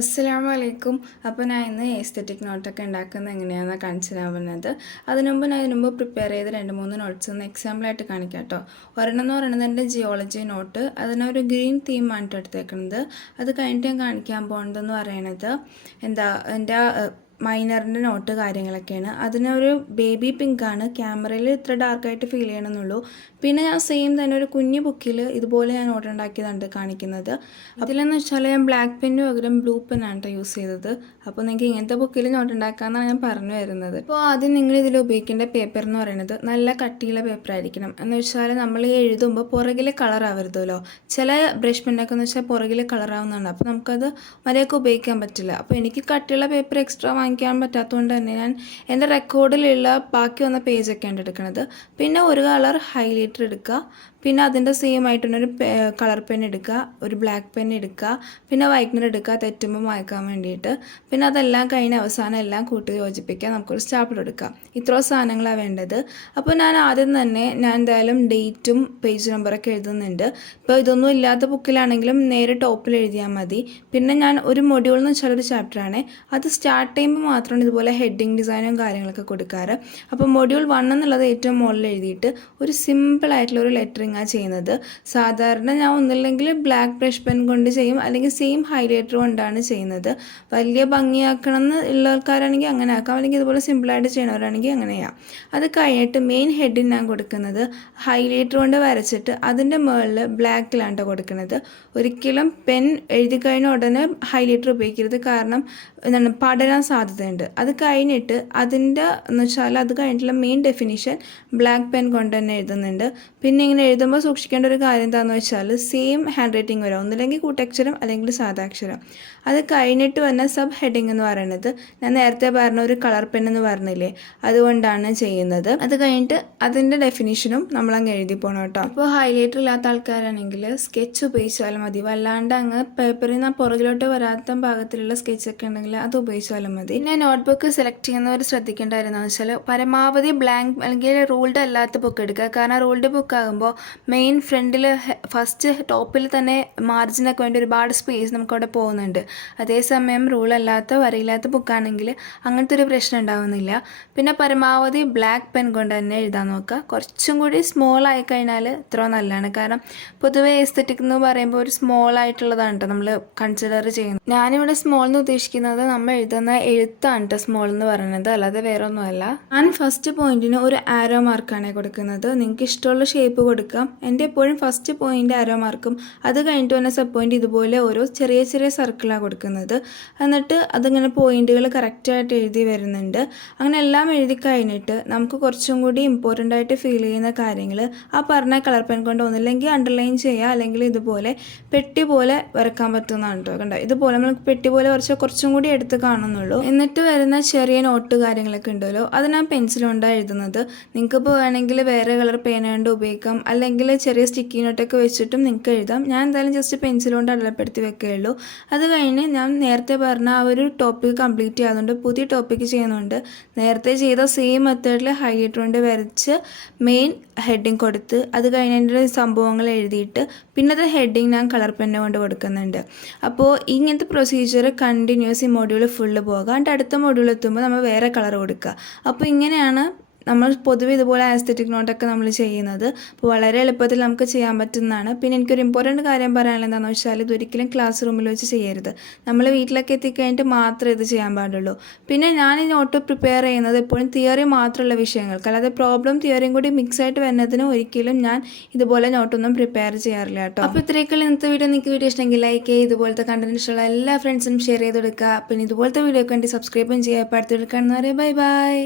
അസ്സലാമലൈക്കും. അപ്പോൾ ഞാൻ ഇന്ന് എസ്തെറ്റിക് നോട്ടൊക്കെ ഉണ്ടാക്കുന്നത് എങ്ങനെയാണെന്ന് കാണിച്ചു തരാൻ പോകുന്നത്. അതിനുമുമ്പ് പ്രിപ്പയർ ചെയ്ത് 2-3 നോട്ട്സ് ഒന്ന് എക്സാമ്പിളായിട്ട് കാണിക്കാം കേട്ടോ. ഒരെണ്ണം എന്ന് പറയുന്നത് എൻ്റെ ജിയോളജി നോട്ട്. അതിനൊരു ഗ്രീൻ തീമാണ് എടുത്തേക്കുന്നത്. അത് കഴിഞ്ഞിട്ട് ഞാൻ കാണിക്കാൻ പോകുന്നതെന്ന് പറയുന്നത് എൻ്റെ മൈനറിൻ്റെ നോട്ട് കാര്യങ്ങളൊക്കെയാണ്. അതിനൊരു ബേബി പിങ്കാണ്. ക്യാമറയിൽ ഇത്ര ഡാർക്കായിട്ട് ഫീൽ ചെയ്യണമെന്നുള്ളൂ. പിന്നെ ഞാൻ സെയിം തന്നെ ഒരു കുഞ്ഞു ബുക്കിൽ ഇതുപോലെ ഞാൻ നോട്ട് ഉണ്ടാക്കിയതാണ് കാണിക്കുന്നത്. അതിലെന്ന് വെച്ചാൽ ഞാൻ ബ്ലാക്ക് പെന്നു പകരം ബ്ലൂ പെന്നാണ് കേട്ടോ യൂസ് ചെയ്തത്. അപ്പോൾ നിങ്ങൾക്ക് ഇങ്ങനത്തെ ബുക്കിൽ നോട്ട് ഉണ്ടാക്കാമെന്നാണ് ഞാൻ പറഞ്ഞു വരുന്നത്. അപ്പോൾ ആദ്യം നിങ്ങൾ ഇതിൽ ഉപയോഗിക്കേണ്ട പേപ്പർ എന്ന് പറയുന്നത് നല്ല കട്ടിയുള്ള പേപ്പർ ആയിരിക്കണം. എന്ന് വെച്ചാൽ നമ്മൾ എഴുതുമ്പോൾ പുറകിൽ കളർ ആവരുതല്ലോ. ചില ബ്രഷ് പെന്നൊക്കെ എന്ന് വെച്ചാൽ പുറകിൽ കളറാവുന്നതാണ്. അപ്പോൾ നമുക്കത് മര്യാദയ്ക്ക് ഉപയോഗിക്കാൻ പറ്റില്ല. അപ്പോൾ എനിക്ക് കട്ടിയുള്ള പേപ്പർ എക്സ്ട്രാ വാങ്ങിക്കാൻ പറ്റാത്തതുകൊണ്ട് തന്നെ ഞാൻ എൻ്റെ റെക്കോർഡിലുള്ള ബാക്കി വന്ന പേജൊക്കെയാണ് എടുക്കുന്നത്. പിന്നെ ഒരു കളർ ഹൈലൈറ്റർ എടുക്കുക, പിന്നെ അതിൻ്റെ സെയിം ആയിട്ടുള്ളൊരു കളർ പെൻ എടുക്കുക, ഒരു ബ്ലാക്ക് പെൻ എടുക്കുക, പിന്നെ വൈറ്റ്നർ എടുക്കുക തെറ്റുമ്പോൾ മായ്ക്കാൻ വേണ്ടിയിട്ട്. പിന്നെ അതെല്ലാം കഴിഞ്ഞ് അവസാനം എല്ലാം കൂട്ടി യോജിപ്പിക്കുക. നമുക്കൊരു സ്റ്റാപ്ലർ എടുക്കാം. ഇത്രയും സാധനങ്ങളാണ് വേണ്ടത്. അപ്പോൾ ഞാൻ ആദ്യം തന്നെ എന്തായാലും ഡേറ്റും പേജ് നമ്പറൊക്കെ എഴുതുന്നുണ്ട്. ഇപ്പോൾ ഇതൊന്നും ഇല്ലാത്ത ബുക്കിലാണെങ്കിലും നേരെ ടോപ്പിൽ എഴുതിയാൽ മതി. പിന്നെ ഞാൻ ഒരു മൊഡ്യൂൾ എന്ന് വെച്ചാൽ ഒരു ചാപ്റ്ററാണ്. അത് സ്റ്റാർട്ട് ചെയ്യുമ്പോൾ മാത്രമാണ് ഇതുപോലെ ഹെഡിങ് ഡിസൈനും കാര്യങ്ങളൊക്കെ കൊടുക്കാറ്. അപ്പോൾ മൊഡ്യൂൾ 1 എന്നുള്ളത് ഏറ്റവും മുകളിൽ എഴുതിയിട്ട് ഒരു സിമ്പിളായിട്ടുള്ള ഒരു ലെറ്ററിങ് ചെയ്യുന്നത്. സാധാരണ ഞാൻ ഒന്നില്ലെങ്കിൽ ബ്ലാക്ക് ബ്രഷ് പെൻ കൊണ്ട് ചെയ്യും, അല്ലെങ്കിൽ സെയിം ഹൈലൈറ്റർ കൊണ്ടാണ് ചെയ്യുന്നത്. വലിയ ഭംഗിയാക്കണം എന്ന് ഉള്ളവർക്കാരാണെങ്കിൽ അങ്ങനെ ആക്കാം, അല്ലെങ്കിൽ ഇതുപോലെ സിമ്പിളായിട്ട് ചെയ്യണവരാണെങ്കിൽ അങ്ങനെയാണ്. അത് കഴിഞ്ഞിട്ട് മെയിൻ ഹെഡിന് ഞാൻ കൊടുക്കുന്നത് ഹൈലൈറ്റർ കൊണ്ട് വരച്ചിട്ട് അതിൻ്റെ മുകളിൽ ബ്ലാക്കിലാണ് കൊടുക്കുന്നത്. ഒരിക്കലും പെൻ എഴുതി കഴിഞ്ഞ ഉടനെ ഹൈലൈറ്റർ ഉപയോഗിക്കരുത്, കാരണം പടരാൻ സാധ്യതയുണ്ട്. അത് കഴിഞ്ഞിട്ട് അതിൻ്റെ എന്ന് വെച്ചാൽ അത് കഴിഞ്ഞിട്ടുള്ള മെയിൻ ഡെഫിനിഷൻ ബ്ലാക്ക് പെൻ കൊണ്ട് തന്നെ എഴുതുന്നുണ്ട്. പിന്നെ ഇങ്ങനെ എഴുതുമ്പോൾ സൂക്ഷിക്കേണ്ട ഒരു കാര്യം എന്താണെന്ന് വെച്ചാൽ സെയിം ഹാൻഡ് റൈറ്റിംഗ് വരും, ഒന്നില്ലെങ്കിൽ കൂട്ടക്ഷരം അല്ലെങ്കിൽ സാധാക്ഷരം. അത് കഴിഞ്ഞിട്ട് വന്ന സബ് ഹെഡിങ് എന്ന് പറയുന്നത് ഞാൻ നേരത്തെ പറഞ്ഞ ഒരു കളർ പെൻ എന്ന് പറഞ്ഞില്ലേ, അതുകൊണ്ടാണ് ചെയ്യുന്നത്. അത് കഴിഞ്ഞിട്ട് അതിൻ്റെ ഡെഫിനിഷനും നമ്മളങ്ങ് എഴുതി പോകണം കേട്ടോ. അപ്പോൾ ഹൈലൈറ്റർ ഇല്ലാത്ത ആൾക്കാരാണെങ്കിൽ സ്കെച്ച് ഉപയോഗിച്ചാലും മതി. വല്ലാണ്ട് അങ്ങ് പേപ്പറിൽ നിന്ന് പുറകിലോട്ട് വരാത്ത ഭാഗത്തിലുള്ള സ്കെച്ചൊക്കെ ഉണ്ടെങ്കിൽ അത് ഉപയോഗിച്ചാലും മതി. പിന്നെ നോട്ട്ബുക്ക് സെലക്ട് ചെയ്യുന്നവർ ശ്രദ്ധിക്കേണ്ട കാര്യം എന്താണെന്ന് വെച്ചാൽ പരമാവധി ബ്ലാങ്ക് അല്ലെങ്കിൽ റൂൾഡ് അല്ലാത്ത ബുക്ക് എടുക്കുക. കാരണം റൂൾഡ് ബുക്ക് ആകുമ്പോൾ മെയിൻ ഫ്രണ്ടിൽ ഫസ്റ്റ് ടോപ്പിൽ തന്നെ മാർജിനൊക്കെ വേണ്ടി ഒരുപാട് സ്പേസ് നമുക്കവിടെ പോകുന്നുണ്ട്. അതേസമയം റൂളല്ലാത്ത വരയില്ലാത്ത ബുക്കാണെങ്കിൽ അങ്ങനത്തെ ഒരു പ്രശ്നം ഉണ്ടാവുന്നില്ല. പിന്നെ പരമാവധി ബ്ലാക്ക് പെൻ കൊണ്ട് തന്നെ എഴുതാൻ നോക്കുക. കുറച്ചും കൂടി സ്മോൾ ആയി കഴിഞ്ഞാൽ ഇത്ര നല്ലതാണ്. കാരണം പൊതുവേ എസ്തെറ്റിക് എന്ന് പറയുമ്പോൾ ഒരു സ്മോൾ ആയിട്ടുള്ളതാണ് കേട്ടോ നമ്മൾ കൺസിഡർ ചെയ്യുന്നത്. ഞാനിവിടെ സ്മോൾ എന്ന് ഉദ്ദേശിക്കുന്നത് നമ്മൾ എഴുതുന്ന എഴുത്താണ് കേട്ടോ സ്മോൾ എന്ന് പറയുന്നത്, അല്ലാതെ വേറെ ഒന്നുമല്ല. ഞാൻ ഫസ്റ്റ് പോയിന്റിന് ഒരു ആരോ മാർക്കാണ് കൊടുക്കുന്നത്. നിങ്ങൾക്ക് ഇഷ്ടമുള്ള ഷേപ്പ് കൊടുക്കാം. എൻ്റെ എപ്പോഴും ഫസ്റ്റ് പോയിന്റ് ആരോ മാർക്കും അത് കഴിഞ്ഞിട്ട് വന്ന സബ് പോയിന്റ് ഇതുപോലെ ഓരോ ചെറിയ ചെറിയ സർക്കിളാണ് കൊടുക്കുന്നത്. എന്നിട്ട് അതിങ്ങനെ പോയിന്റുകൾ കറക്റ്റായിട്ട് എഴുതി വരുന്നുണ്ട്. അങ്ങനെ എല്ലാം എഴുതി കഴിഞ്ഞിട്ട് നമുക്ക് കുറച്ചും കൂടി ഇമ്പോർട്ടൻ്റ് ആയിട്ട് ഫീൽ ചെയ്യുന്ന കാര്യങ്ങൾ ആ പറഞ്ഞ കളർ പെൻ കൊണ്ട് ഒന്നില്ലെങ്കിൽ അണ്ടർലൈൻ ചെയ്യുക, അല്ലെങ്കിൽ ഇതുപോലെ പെട്ടി പോലെ വരക്കാൻ പറ്റുന്നതാണ് കേട്ടോ. കണ്ടോ, ഇതുപോലെ നമ്മൾ പെട്ടി പോലെ വരച്ചാൽ കുറച്ചും കൂടി എടുത്ത് കാണുന്നുള്ളൂ. എന്നിട്ട് വരുന്ന ചെറിയ നോട്ട് കാര്യങ്ങളൊക്കെ ഉണ്ടല്ലോ, അത് ഞാൻ പെൻസിൽ കൊണ്ടാണ് എഴുതുന്നത്. നിങ്ങൾക്കിപ്പോൾ വേണമെങ്കിൽ വേറെ കളർ പേന കൊണ്ട് ഉപയോഗിക്കാം, അല്ലെങ്കിൽ ചെറിയ സ്റ്റിക്കി നോട്ടൊക്കെ വെച്ചിട്ടും നിങ്ങൾക്ക് എഴുതാം. ഞാൻ എന്തായാലും ജസ്റ്റ് പെൻസിൽ കൊണ്ട് അടയാളപ്പെടുത്തി വെക്കുകയുള്ളൂ. അത് കഴിഞ്ഞ് ഞാൻ നേരത്തെ പറഞ്ഞ ആ ഒരു ടോപ്പിക് കംപ്ലീറ്റ് ചെയ്യാതുകൊണ്ട് പുതിയ ടോപ്പിക്ക് ചെയ്യുന്നുണ്ട്. നേരത്തെ ചെയ്ത സെയിം മെത്തേഡിൽ ഹൈലൈറ്റർ കൊണ്ട് വരച്ച് മെയിൻ ഹെഡിങ് കൊടുത്ത് അത് കഴിഞ്ഞതിൻ്റെ സംഭവങ്ങൾ എഴുതിയിട്ട് പിന്നെ അത് ഹെഡിങ് ഞാൻ കളർ പെന്നെ കൊണ്ട് കൊടുക്കുന്നുണ്ട്. അപ്പോൾ ഇങ്ങനത്തെ പ്രൊസീജിയർ കണ്ടിന്യൂസ് ഈ മൊഡ്യൂൾ ഫുള്ള് പോകാണ്ട് അടുത്ത മൊഡ്യൂൾ എത്തുമ്പോൾ നമ്മൾ വേറെ കളർ കൊടുക്കുക. അപ്പോൾ ഇങ്ങനെയാണ് നമ്മൾ പൊതുവെ ഇതുപോലെ ആസ്തെറ്റിക് നോട്ടൊക്കെ നമ്മൾ ചെയ്യുന്നത്. അപ്പോൾ വളരെ എളുപ്പത്തിൽ നമുക്ക് ചെയ്യാൻ പറ്റുന്നതാണ്. പിന്നെ എനിക്കൊരു ഇമ്പോർട്ടൻറ്റ് കാര്യം പറയാനുള്ളത് എന്താണെന്ന് വെച്ചാൽ ഇതൊരിക്കലും ക്ലാസ് റൂമിൽ വെച്ച് ചെയ്യരുത്. നമ്മൾ വീട്ടിലൊക്കെ എത്തിക്കഴിഞ്ഞിട്ട് മാത്രമേ ഇത് ചെയ്യാൻ പാടുള്ളൂ. പിന്നെ ഞാൻ ഈ നോട്ട് പ്രിപ്പയർ ചെയ്യുന്നത് എപ്പോഴും തിയറി മാത്രമുള്ള വിഷയങ്ങൾക്ക്, അല്ലാതെ പ്രോബ്ലം തിയറിയും കൂടി മിക്സ് ആയിട്ട് വരുന്നതിന് ഒരിക്കലും ഞാൻ ഇതുപോലെ നോട്ടൊന്നും പ്രിപ്പയർ ചെയ്യാറില്ല കേട്ടോ. അപ്പോൾ ഇത്രയൊക്കെയുള്ള ഇന്നത്തെ വീഡിയോ. നിങ്ങൾക്ക് വീഡിയോ ഇഷ്ടമെങ്കിൽ ലൈക്ക് ചെയ്യുക, ഇതുപോലത്തെ കണ്ടന്റ് ഇഷ്ടമുള്ള എല്ലാ ഫ്രണ്ട്സിനും ഷെയർ ചെയ്ത് കൊടുക്കുക. പിന്നെ ഇതുപോലത്തെ വീഡിയോ ഒക്കെ വേണ്ടി സബ്സ്ക്രൈബും ചെയ്യുക. അപ്പോൾ അടുത്ത് എടുക്കാമെന്ന് പറയാം. Bye bye.